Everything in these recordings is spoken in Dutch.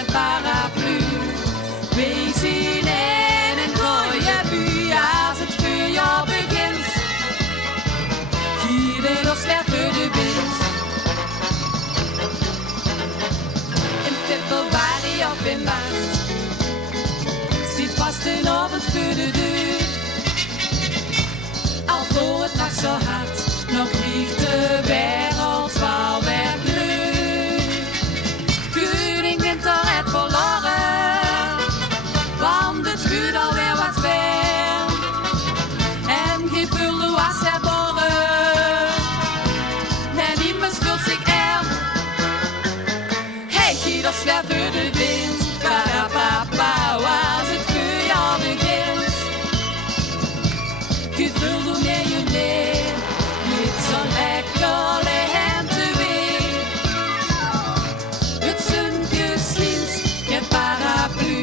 geen paraplu. We zien in een mooie buurt als het voorjaar begint. Gieden ons weer voor de wind. In februari of in maart zit vast een avond voor de deur. Al voor het nacht zo hard, nog vliegt de wereld wel weer kleur. Koning winter het verloren, want het vuurt alweer wat ver. En geen vulde was er borren, en niemand speelt zich er. Hey, giet ons weer voor de wind, parapapa, als het vuurjaar begint. Gevuld door meer je leer, niet zo lekker lente weer. Het zonnetje schijnt, geen paraplu.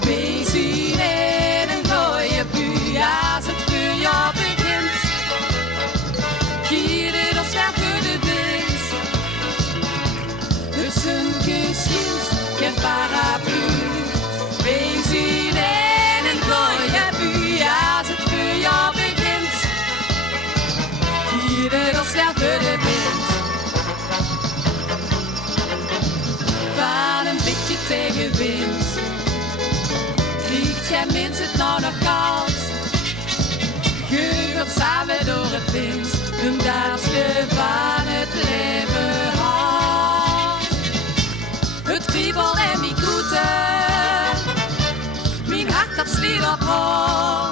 We zien in een mooie buurt als het vuurjaar begint. Gieten ons weer voor de wind. Het zonnetje schijnt, geen paraplu. We zien in een mooie buurt als het vuurjaar begint. Gieten ons weer voor de wind. Van een beetje tegenwind kriegt jij minstens nou nog koud. Geurt samen door het wind, omdat je van het leven houdt. Het kriebel en die koeten, mijn hart dat sliet op hol.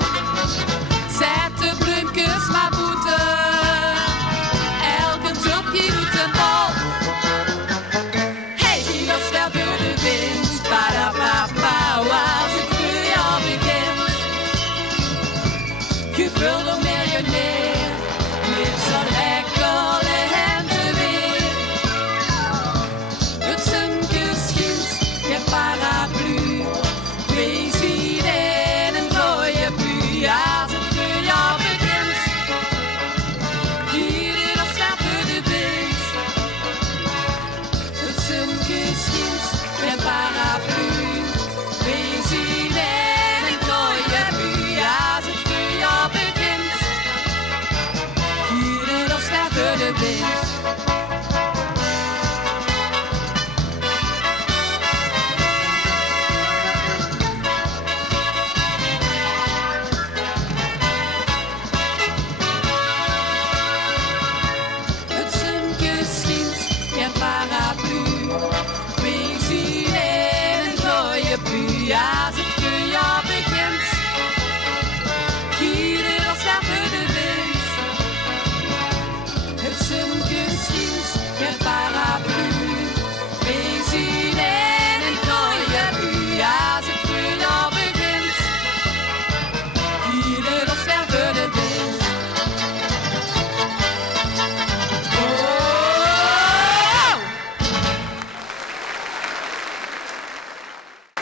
Zet de bloemkes maar boeten, elke dropje doet een bol. Hey, giet ons weer voor de wind, parapapa, als het vuurjaar begint. Gevuld door meer je neer.